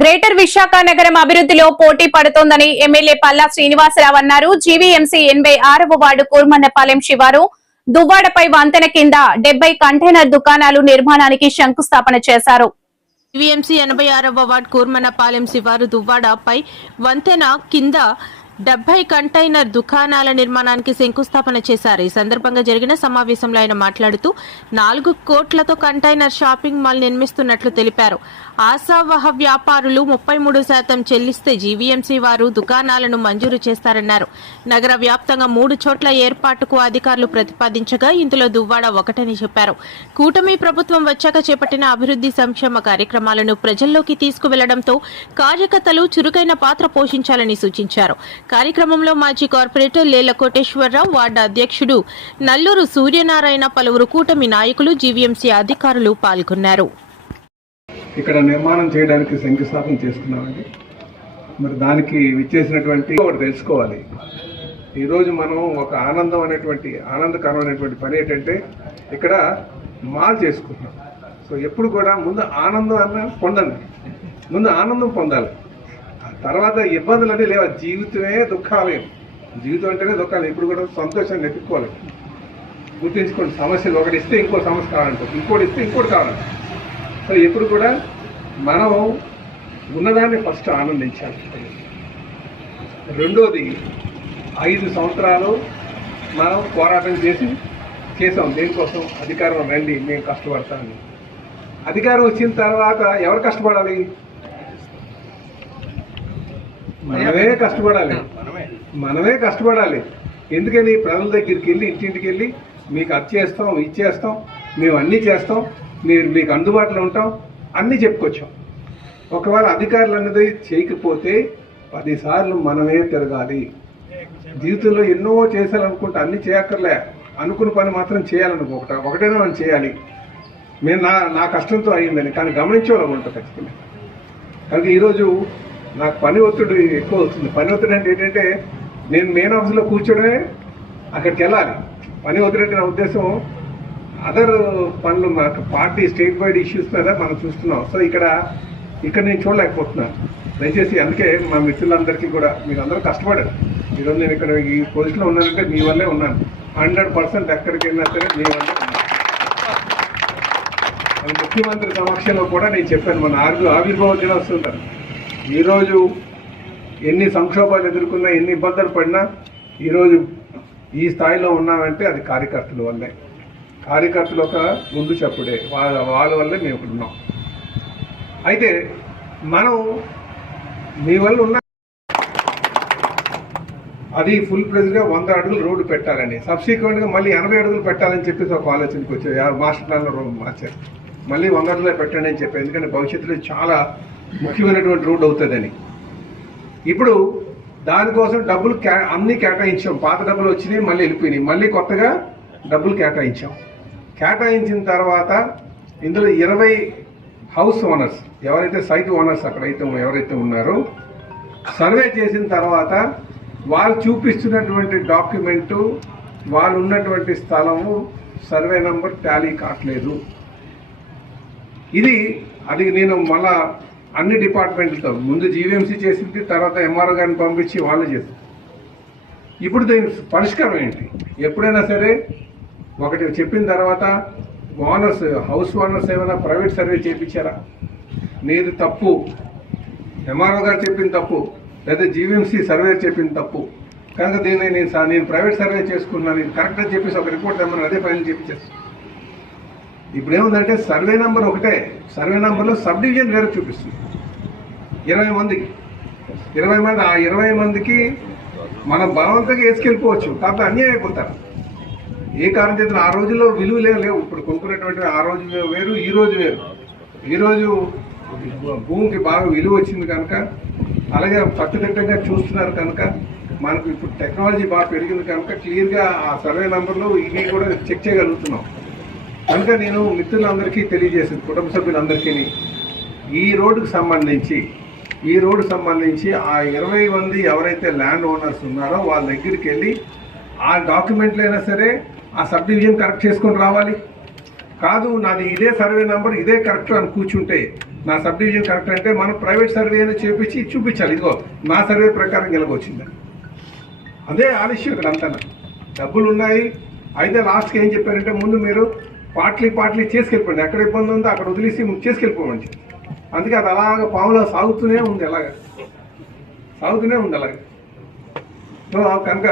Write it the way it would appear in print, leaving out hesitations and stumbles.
Greater Visakha నగరం అభివృద్ధిలో పోటీ పడుతోందని ఎమ్మెల్యే పల్లా శ్రీనివాసరావు అన్నారు. జీవీఎంసీ 86వ వార్డు కూర్మన్నపాలెం శివారు దువ్వాడపై వంతెన కింద 70 కంటైనర్ దుకాణాలు నిర్మాణానికి శంకుస్థాపన చేశారు. జీవీఎంసీ 86వ వార్డు కూర్మన్నపాలెం శివారు దువ్వాడపై వంతెన కింద 70 కంటైనర్ దుకాణాల నిర్మాణానికి శంకుస్థాపన చేశారు. ఈ సందర్భంగా జరిగిన సమావేశంలో ఆయన మాట్లాడుతూ 4 కోట్లతో కంటైనర్ షాపింగ్ మాల్ నిర్మిస్తున్నట్లు తెలిపారు. ఆశావహ వ్యాపారులు 33% చెల్లిస్తే జీవీఎంసీ వారు దుకాణాలను మంజూరు చేస్తారన్నారు. నగర వ్యాప్తంగా 3 చోట్ల ఏర్పాటుకు అధికారులు ప్రతిపాదించగా ఇందులో దువ్వాడ ఒకటని చెప్పారు. కూటమి ప్రభుత్వం వచ్చాక చేపట్టిన అభివృద్ధి సంక్షేమ కార్యక్రమాలను ప్రజల్లోకి తీసుకువెళ్లడంతో కార్యకర్తలు చురుకైన పాత్ర పోషించాలని సూచించారు. కార్యక్రమంలో మాజీ కార్పొరేటర్ లేళ్ల కోటేశ్వరరావు, వార్డు అధ్యక్షుడు నల్లూరు సూర్యనారాయణ, పలువురు కూటమి నాయకులు, జీవీఎంసీ అధికారులు పాల్గొన్నారు. ఇక్కడ నిర్మాణం చేయడానికి శంకుస్థాపన చేసుకున్నామండి. మరి దానికి విచ్చేసినటువంటి ఒకటి తెలుసుకోవాలి. ఈరోజు మనం ఒక ఆనందకరమైనటువంటి పని ఏంటంటే ఇక్కడ మాల్ చేసుకుంటున్నాం. సో ఎప్పుడు కూడా ముందు ఆనందం పొందండి, ముందు ఆనందం పొందాలి, తర్వాత ఇబ్బందులు అంటే లేవు. జీవితమే దుఃఖాలయం, జీవితం అంటేనే దుఃఖాలు. ఇప్పుడు కూడా సంతోషాన్ని ఎత్తుక్కోవాలి, గుర్తించుకోండి. సమస్యలు ఒకటి ఇస్తే ఇంకో సమస్య కావాలంటారు, ఇంకోటి ఇస్తే ఇంకోటి కావాలంటారు. సో ఎప్పుడు కూడా మనం ఉన్నదాన్ని ఫస్ట్ ఆనందించాలి. రెండోది 5 సంవత్సరాలు మనం పోరాటం చేసాం. దేనికోసం? అధికారం రండి, మేము కష్టపడతామని. అధికారం వచ్చిన తర్వాత ఎవరు కష్టపడాలి? మనమే కష్టపడాలి. ఎందుకని? ప్రజల దగ్గరికి వెళ్ళి, ఇంటింటికి వెళ్ళి మీకు అది చేస్తాం, ఇది చేస్తాం, మేము అన్నీ చేస్తాం, మీకు అందుబాటులో ఉంటాం, అన్నీ చెప్పుకొచ్చాం. ఒకవేళ అధికారులు అన్నది చేయకపోతే 10 సార్లు మనమే తిరగాలి. జీవితంలో ఎన్నో చేయాలనుకుంటే అన్నీ చేయక్కర్లే, అనుకున్న పని మాత్రం చేయాలనుకో. ఒకటైనా మనం చేయాలి. నేను నా కష్టంతో అయ్యిందని కానీ గమనించేవాళ్ళం ఉంటుంది ఖచ్చితంగా. కనుక ఈరోజు నాకు పని ఒత్తిడి ఎక్కువ అవుతుంది. పని ఒత్తిడి అంటే ఏంటంటే నేను మెయిన్ ఆఫీస్లో కూర్చోడమే, అక్కడికి వెళ్ళాలి. పని ఒత్తిడి అంటే నా ఉద్దేశం అదర్ పనులు, మనకు పార్టీ స్టేట్ వైడ్ ఇష్యూస్ మీద మనం చూస్తున్నాం. సో ఇక్కడ నేను చూడలేకపోతున్నాను. దయచేసి అందుకే మా మిత్రులందరికీ కూడా మీరు అందరూ కష్టపడారు. ఈరోజు నేను ఇక్కడ ఈ పొజిషన్లో ఉన్నానంటే మీ వల్లే ఉన్నాను. 100% ఎక్కడికి వెళ్ళినా సరే మీ వల్లే ఉన్నాను. ముఖ్యమంత్రి సమక్షంలో కూడా నేను చెప్పాను, మన ఆవిర్భావ దినోత్సవం ఈరోజు ఎన్ని సంక్షోభాలు ఎదుర్కొన్నా, ఎన్ని ఇబ్బందులు పడినా ఈరోజు ఈ స్థాయిలో ఉన్నామంటే అది కార్యకర్తల వల్లే. కార్యకర్తలు ఒక ముందు చెప్పుడే, వాళ్ళ వల్లే మేము ఇక్కడ ఉన్నాం. అయితే మనం మీ వల్ల ఉన్న అది ఫుల్ ప్రెజ్గా 100 అడుగులు రోడ్డు పెట్టాలని, సబ్సిక్వెంట్గా మళ్ళీ 80 అడుగులు పెట్టాలని చెప్పేసి ఒక ఆలోచనకి వచ్చారు. మాస్టర్ ప్లాన్లో రోడ్డు మార్చారు, మళ్ళీ 100 అడుగులే పెట్టండి అని చెప్పారు. ఎందుకంటే భవిష్యత్తులో చాలా ముఖ్యమైనటువంటి రోడ్డు అవుతుందని. ఇప్పుడు దానికోసం డబ్బులు అన్నీ కేటాయించాం. పాత డబ్బులు వచ్చినాయి, మళ్ళీ వెళ్ళిపోయినాయి, మళ్ళీ కొత్తగా డబ్బులు కేటాయించాం. కేటాయించిన తర్వాత ఇందులో 20 హౌస్ ఓనర్స్, ఎవరైతే సైట్ ఓనర్స్ ఎవరైతే ఉన్నారో, సర్వే చేసిన తర్వాత వాళ్ళు చూపిస్తున్నటువంటి డాక్యుమెంటు, వాళ్ళు ఉన్నటువంటి స్థలము సర్వే నెంబర్ టాలీ కావట్లేదు. అది నేను మళ్ళా అన్ని డిపార్ట్మెంట్లతో ముందు జీవీఎంసీ చేసింది, తర్వాత ఎంఆర్ఓ గారిని పంపించి వాళ్ళు చేస్తారు. ఇప్పుడు దీని పరిష్కారం ఏంటి? ఎప్పుడైనా సరే ఒకటి చెప్పిన తర్వాత హౌస్ ఓనర్స్ ఏమైనా ప్రైవేట్ సర్వే చేయించారా? నీది తప్పు, ఎంఆర్ఓ గారు చెప్పిన తప్పు, లేదా జీవీఎంసీ సర్వే చెప్పిన తప్పు. కనుక దీన్ని నేను ప్రైవేట్ సర్వే చేసుకున్నాను, ఇది కరెక్ట్ అని చెప్పేసి ఒక రిపోర్ట్ ఏమన్నా అదే ఫైనల్ చేయించేస్తాను. ఇప్పుడు ఏముందంటే సర్వే నెంబర్ ఒకటే, సర్వే నెంబర్లో సబ్ డివిజన్ వేరే చూపిస్తుంది. 20 మందికి ఆ 20 మందికి మనం బలవంతంగా వేసుకెళ్ళిపోవచ్చు, కాకపోతే అన్యాయం అయిపోతారు. ఏ కారణం చేత ఆ రోజుల్లో విలువ లేవు. ఇప్పుడు కొనుక్కునేటువంటి ఆ రోజు వేరు, ఈ రోజు వేరు. ఈరోజు భూమికి బాగా విలువ వచ్చింది కనుక, అలాగే కట్టుదిట్టంగా చూస్తున్నారు కనుక, మనకు ఇప్పుడు టెక్నాలజీ బాగా పెరిగింది కనుక క్లియర్గా ఆ సర్వే నెంబర్లు ఇవి కూడా చెక్ చేయగలుగుతున్నాం. కనుక నేను మిత్రులందరికీ తెలియజేసింది, కుటుంబ సభ్యులందరికీ ఈ రోడ్డుకు సంబంధించి ఆ 20 మంది ఎవరైతే ల్యాండ్ ఓనర్స్ ఉన్నారో వాళ్ళ దగ్గరికి వెళ్ళి ఆ డాక్యుమెంట్లు అయినా సరే ఆ సబ్ డివిజన్ కరెక్ట్ చేసుకొని రావాలి. కాదు నాది ఇదే సర్వే నెంబర్ ఇదే కరెక్ట్ అని కూర్చుంటే నా సబ్ డివిజన్ కరెక్ట్ అంటే మనం ప్రైవేట్ సర్వేని చేపించి చూపించాలి, ఇదిగో నా సర్వే ప్రకారం గెలకొచ్చిందని. అదే ఆలస్యం ఇక్కడ అంతా. డబ్బులు ఉన్నాయి అయితే లాస్ట్కి ఏం చెప్పారంటే ముందు మీరు పార్ట్లీ చేసుకెళ్ళిపోండి, ఎక్కడ ఇబ్బంది ఉందో అక్కడ వదిలేసి చేసుకెళ్ళిపోమని. అందుకే అది అలాగ పాములా సాగుతూనే ఉంది, అలాగే సాగుతూనే ఉంది అలాగే. సో కనుక